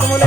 ก็หมดเล